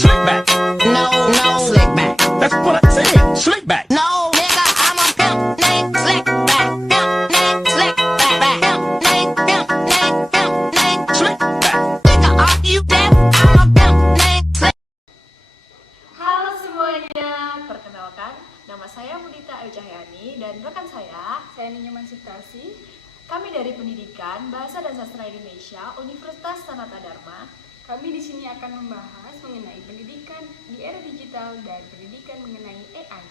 Slick back. No, no, slick back. That's what I said. Slick back. No, nigga, I'm a pimp named Slick back. Pimp named Slick back. Pimp named Slick back. Nigga, are you deaf? I'm a pimp named Slick. Halo semuanya, perkenalkan nama saya Mudita Ayu Cahyani dan rekan saya Nyoman Sukasi. Kami dari Pendidikan Bahasa dan Sastra Indonesia Universitas Sanata Dharma. Kami di sini akan membahas mengenai pendidikan di era digital dan pendidikan mengenai AI.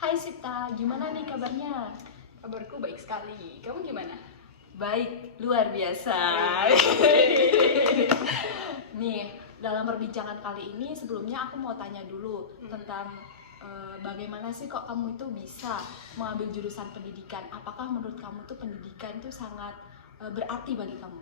Hai Sipta, gimana nih kabarnya? Kabarku baik sekali. Kamu gimana? Baik, luar biasa. Nih, dalam perbincangan kali ini sebelumnya aku mau tanya dulu tentang bagaimana sih kok kamu itu bisa mengambil jurusan pendidikan? Apakah menurut kamu tuh pendidikan itu sangat berarti bagi kamu?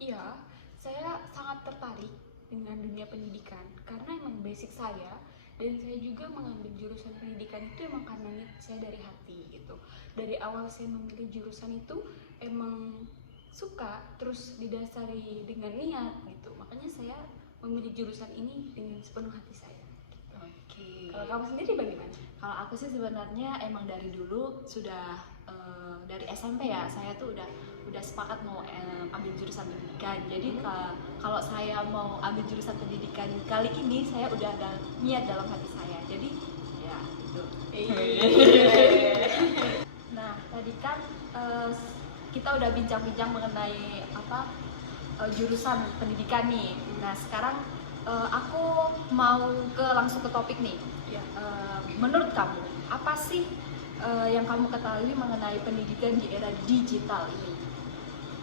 Iya, saya sangat tertarik dengan dunia pendidikan karena emang basic saya, dan saya juga mengambil jurusan pendidikan itu emang karena niat saya dari hati gitu. Dari awal saya memilih jurusan itu emang suka, terus didasari dengan niat gitu. Makanya saya memilih jurusan ini dengan sepenuh hati saya. Oke. Kalau kamu sendiri bagaimana? Kalau aku sih sebenarnya emang dari dulu sudah dari SMP ya, saya tuh udah sepakat mau ambil jurusan pendidikan. Jadi kalau saya mau ambil jurusan pendidikan kali ini, saya udah ada niat dalam hati saya. Jadi ya itu. Nah, tadi kan kita udah bincang-bincang mengenai jurusan pendidikan nih. Nah, sekarang aku mau langsung ke topik nih. Ya. Menurut kamu, apa sih yang kamu ketahui mengenai pendidikan di era digital ini?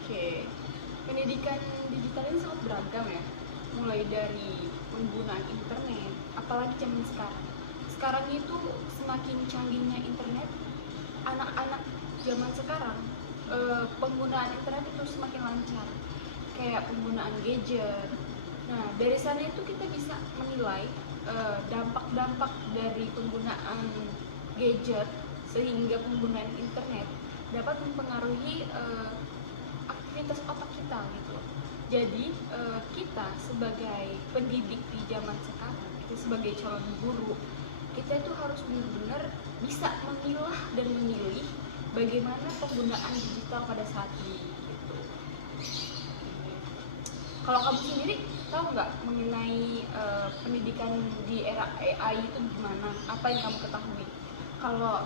Oke, pendidikan digital ini sangat beragam ya. Mulai dari penggunaan internet, apalagi zaman sekarang. Sekarang itu semakin canggihnya internet, anak-anak zaman sekarang penggunaan internet itu semakin lancar. Kayak penggunaan gadget. Nah, dari sana itu kita bisa menilai dampak-dampak dari penggunaan gadget sehingga penggunaan internet dapat mempengaruhi aktivitas otak kita gitu. Jadi kita sebagai pendidik di zaman sekarang, kita sebagai calon guru, kita itu harus benar-benar bisa memilah dan memilih bagaimana penggunaan digital pada saat ini gitu. Kalau kamu sendiri tahu nggak mengenai pendidikan di era AI itu gimana? Apa yang kamu ketahui? Kalau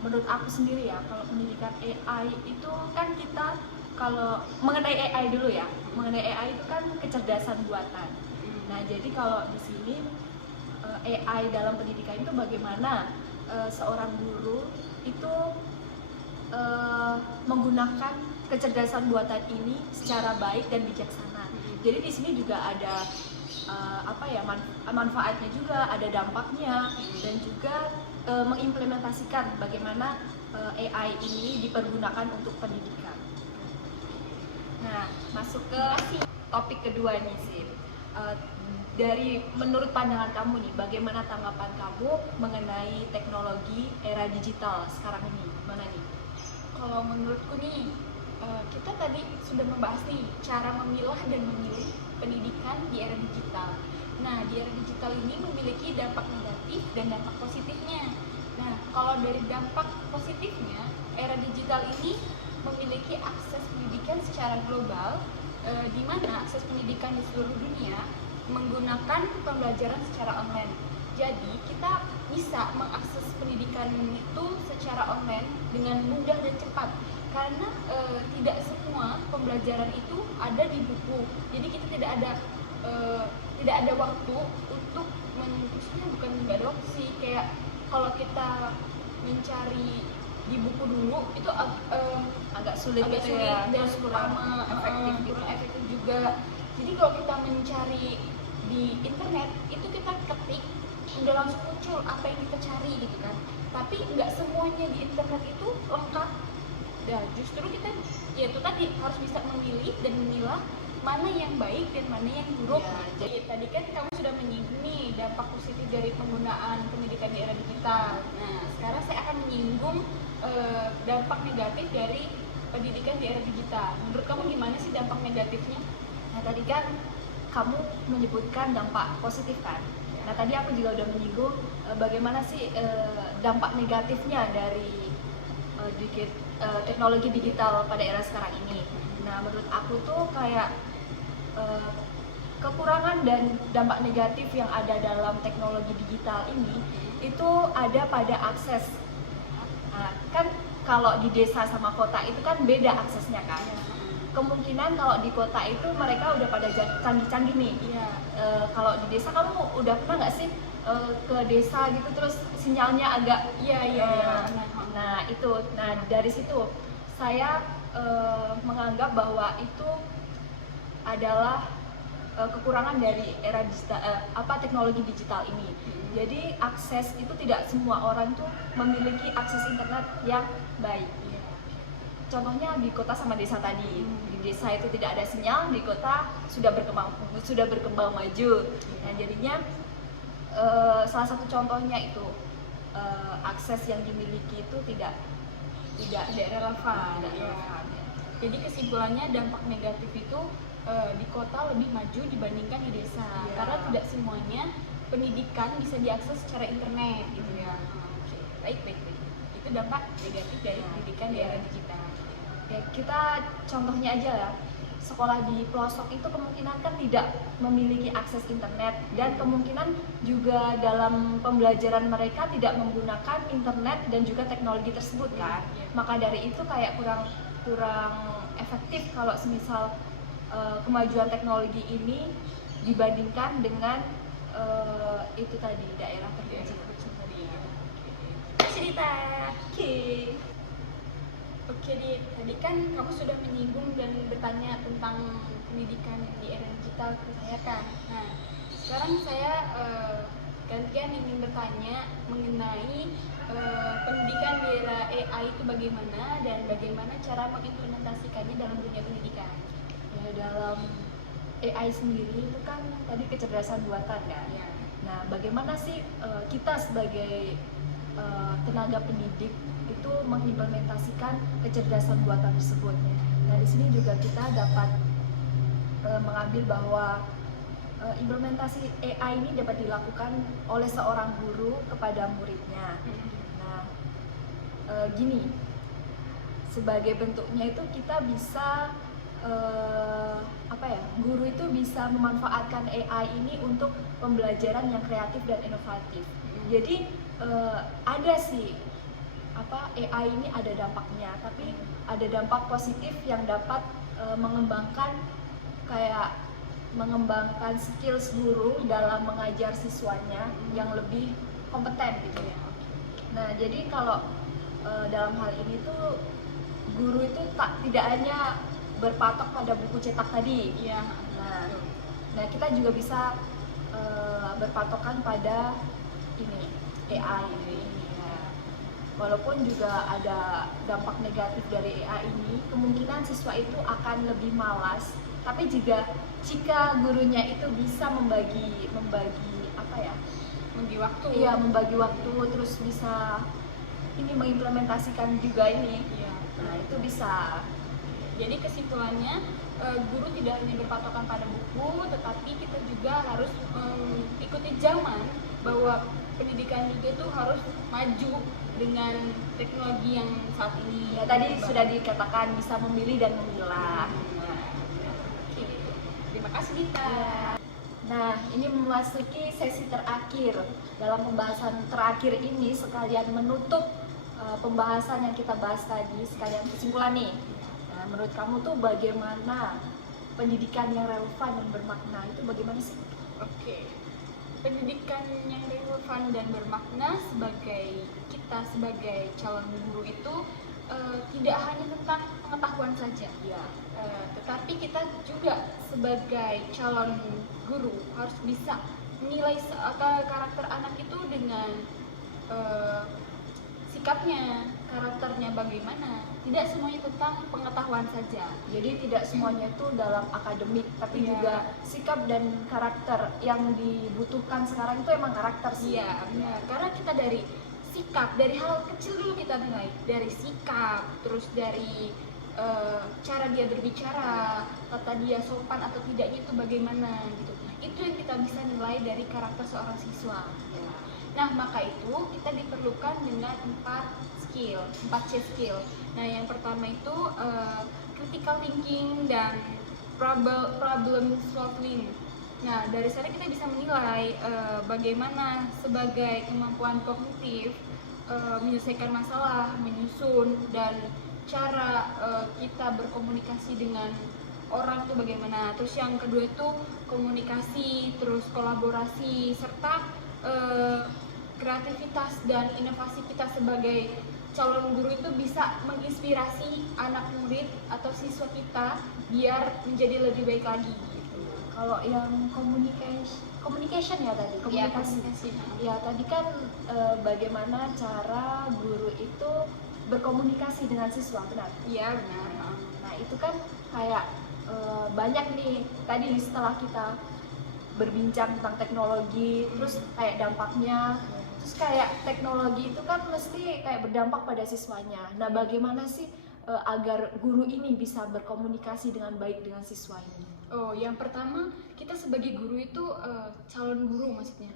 menurut aku sendiri ya, kalau pendidikan AI itu kan kita, kalau mengenai AI dulu ya, mengenai AI itu kan kecerdasan buatan. Nah, jadi kalau di sini AI dalam pendidikan itu bagaimana seorang guru itu menggunakan kecerdasan buatan ini secara baik dan bijaksana. Jadi di sini juga ada manfaatnya juga, ada dampaknya, dan juga mengimplementasikan bagaimana AI ini dipergunakan untuk pendidikan. Nah, masuk ke topik kedua nih sih. Dari menurut pandangan kamu nih, bagaimana tanggapan kamu mengenai teknologi era digital sekarang ini? Gimana nih? Kalau menurutku nih, kita tadi sudah membahas nih cara memilah dan memilih pendidikan di era digital. Nah, di era digital ini memiliki dampak negatif dan dampak positifnya. Nah, kalau dari dampak positifnya, era digital ini memiliki akses pendidikan secara global, di mana akses pendidikan di seluruh dunia menggunakan pembelajaran secara online. Jadi, kita bisa mengakses pendidikan itu secara online dengan mudah dan cepat. Karena tidak semua pembelajaran itu ada di buku, jadi kita tidak ada waktu untuk maksudnya bukan nggak ada waktu sih, kayak kalau kita mencari di buku dulu itu Agak sulit gitu ya, dan terus kurang efektif gitu. kurang efektif juga. Jadi kalau kita mencari di internet itu kita ketik udah langsung muncul apa yang kita cari gitu kan, tapi nggak semuanya di internet itu lengkap. Nah, justru kita ya itu tadi harus bisa memilih dan memilah mana yang baik dan mana yang buruk. Ya, Jadi tadi kan kamu sudah menyinggung nih dampak positif dari penggunaan pendidikan di era digital. Nah, sekarang saya akan menyinggung dampak negatif dari pendidikan di era digital. Menurut kamu gimana sih dampak negatifnya? Nah, tadi kan kamu menyebutkan dampak positif kan. Nah tadi aku juga udah menyinggung bagaimana sih dampak negatifnya dari teknologi digital pada era sekarang ini. Nah menurut aku tuh kayak kekurangan dan dampak negatif yang ada dalam teknologi digital ini itu ada pada akses. Nah, kan kalau di desa sama kota itu kan beda aksesnya kan. Kemungkinan kalau di kota itu mereka udah pada canggih-canggih nih. Kalau di desa kamu udah pernah nggak sih ke desa gitu terus sinyalnya agak nah itu. Nah dari situ saya menganggap bahwa itu adalah kekurangan dari era digital, teknologi digital ini. Jadi akses itu tidak semua orang tuh memiliki akses internet yang baik. Contohnya di kota sama desa tadi. Di desa itu tidak ada sinyal, di kota sudah berkembang maju. Nah jadinya salah satu contohnya itu akses yang dimiliki itu tidak relevan. Jadi kesimpulannya dampak negatif itu di kota lebih maju dibandingkan di desa, karena tidak semuanya pendidikan bisa diakses secara internet gitu ya. Baik. Itu dampak negatif dari pendidikan di era digital. Kita contohnya aja ya, sekolah di pelosok itu kemungkinan kan tidak memiliki akses internet dan kemungkinan juga dalam pembelajaran mereka tidak menggunakan internet dan juga teknologi tersebut kan. Maka dari itu kayak kurang efektif kalau semisal kemajuan teknologi ini dibandingkan dengan itu tadi daerah terpencil tadi. Cerita. Oke, tadi kan kamu sudah menyinggung dan bertanya tentang pendidikan di era digital ke saya kan. Nah, sekarang saya gantian ingin bertanya mengenai pendidikan di era AI itu bagaimana dan bagaimana cara mengimplementasikannya dalam dunia pendidikan. Dalam AI sendiri itu kan tadi kecerdasan buatan kan. Nah, bagaimana sih kita sebagai tenaga pendidik itu mengimplementasikan kecerdasan buatan tersebut? Nah, di sini juga kita dapat mengambil bahwa implementasi AI ini dapat dilakukan oleh seorang guru kepada muridnya. Nah, gini, sebagai bentuknya itu kita bisa guru itu bisa memanfaatkan AI ini untuk pembelajaran yang kreatif dan inovatif. Jadi ada sih AI ini ada dampaknya, tapi ada dampak positif yang dapat mengembangkan skills guru dalam mengajar siswanya yang lebih kompeten gitu ya. Nah, jadi kalau dalam hal ini tuh guru itu tidak hanya berpatok pada buku cetak tadi. Nah, kita juga bisa berpatokan pada ini AI ini. Walaupun juga ada dampak negatif dari AI ini, kemungkinan siswa itu akan lebih malas. Tapi juga jika gurunya itu bisa membagi waktu. Iya, membagi waktu, terus bisa mengimplementasikan juga ini. Nah, itu bisa. Jadi kesimpulannya guru tidak hanya berpatokan pada buku, tetapi kita juga harus ikuti zaman bahwa pendidikan juga tuh harus maju dengan teknologi yang saat ini. Ya, tadi sudah dikatakan bisa memilih dan memilah. Oke. Terima kasih Dita. Nah, ini memasuki sesi terakhir. Dalam pembahasan terakhir ini sekalian menutup pembahasan yang kita bahas tadi, sekalian kesimpulan nih. Nah, menurut kamu tuh bagaimana pendidikan yang relevan dan bermakna itu bagaimana sih? Oke. Pendidikan yang relevan dan bermakna sebagai calon guru itu tidak hanya tentang pengetahuan saja, tetapi kita juga sebagai calon guru harus bisa menilai karakter anak itu dengan sikapnya, karakternya bagaimana. Tidak semuanya tentang pengetahuan saja. Jadi tidak semuanya itu dalam akademik, tapi juga sikap dan karakter yang dibutuhkan sekarang itu emang karakter sih. Iya, benar. Karena kita dari sikap, dari hal kecil dulu kita nilai, dari sikap, terus dari cara dia berbicara, tata dia sopan atau tidaknya itu bagaimana gitu. Itu yang kita bisa nilai dari karakter seorang siswa. Ya. Nah, maka itu kita diperlukan dengan 4 C skill. Nah, yang pertama itu critical thinking dan problem solving. Nah, dari sana kita bisa menilai bagaimana sebagai kemampuan kognitif menyelesaikan masalah, menyusun, dan cara kita berkomunikasi dengan orang itu bagaimana. Terus yang kedua itu komunikasi, terus kolaborasi, serta kreativitas dan inovasi kita sebagai calon guru itu bisa menginspirasi anak murid atau siswa kita biar menjadi lebih baik lagi gitu. Kalau yang communication ya tadi, komunikasi. Ya tadi kan bagaimana cara guru itu berkomunikasi dengan siswa, benar? Iya, benar. Nah itu kan kayak banyak nih tadi setelah kita berbincang tentang teknologi, terus kayak dampaknya, terus kayak teknologi itu kan mesti kayak berdampak pada siswanya. Nah bagaimana sih agar guru ini bisa berkomunikasi dengan baik dengan siswa ini? Oh, yang pertama kita sebagai guru itu calon guru maksudnya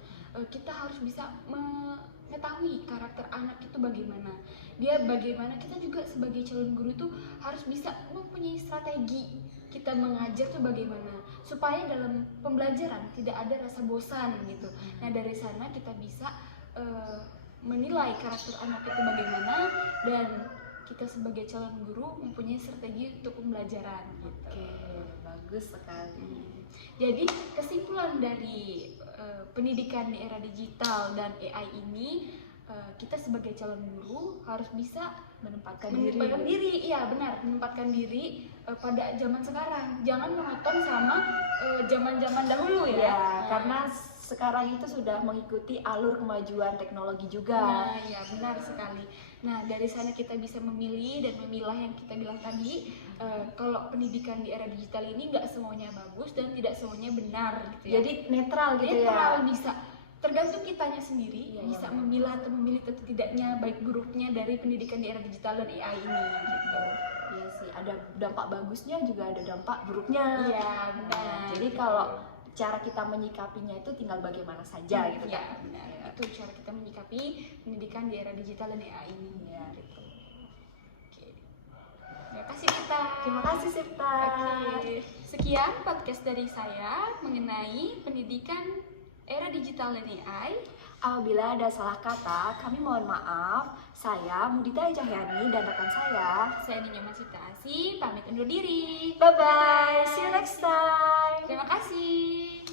kita harus bisa mengetahui karakter anak itu bagaimana. Dia bagaimana, kita juga sebagai calon guru itu harus bisa mempunyai strategi kita mengajar tuh bagaimana supaya dalam pembelajaran tidak ada rasa bosan gitu. Nah, dari sana kita bisa menilai karakter anak itu bagaimana dan kita sebagai calon guru mempunyai strategi untuk pembelajaran gitu. Oke, bagus sekali. Jadi kesimpulan dari pendidikan di era digital dan AI ini, kita sebagai calon guru harus bisa menempatkan diri. Iya benar, menempatkan diri pada zaman sekarang. Jangan monoton sama zaman-zaman dahulu ya. Karena sekarang itu sudah mengikuti alur kemajuan teknologi juga. Nah, ya benar sekali. Nah, dari sana kita bisa memilih dan memilah yang kita bilang tadi. Kalau pendidikan di era digital ini nggak semuanya bagus dan tidak semuanya benar gitu ya. Jadi netral gitu ya. Netral bisa. Tergantung kitanya sendiri bisa memilah atau memilih atau tidaknya baik buruknya dari pendidikan di era digital dan AI ini gitu. Iya sih, ada dampak bagusnya juga ada dampak buruknya. Iya, benar. Jadi kalau cara kita menyikapinya itu tinggal bagaimana saja gitu kan. Iya, benar. Itu cara kita menyikapi pendidikan di era digital dan AI ini. Iya. Gitu. Oke. Terima kasih kita. Terima kasih Sifta. Oke. Sekian podcast dari saya mengenai pendidikan era digital dan AI. Apabila ada salah kata, kami mohon maaf. Saya Mudita Cahyani dan rekan Saya Ninya Masita Asi, pamit undur diri. Bye bye, see you next time. Terima kasih.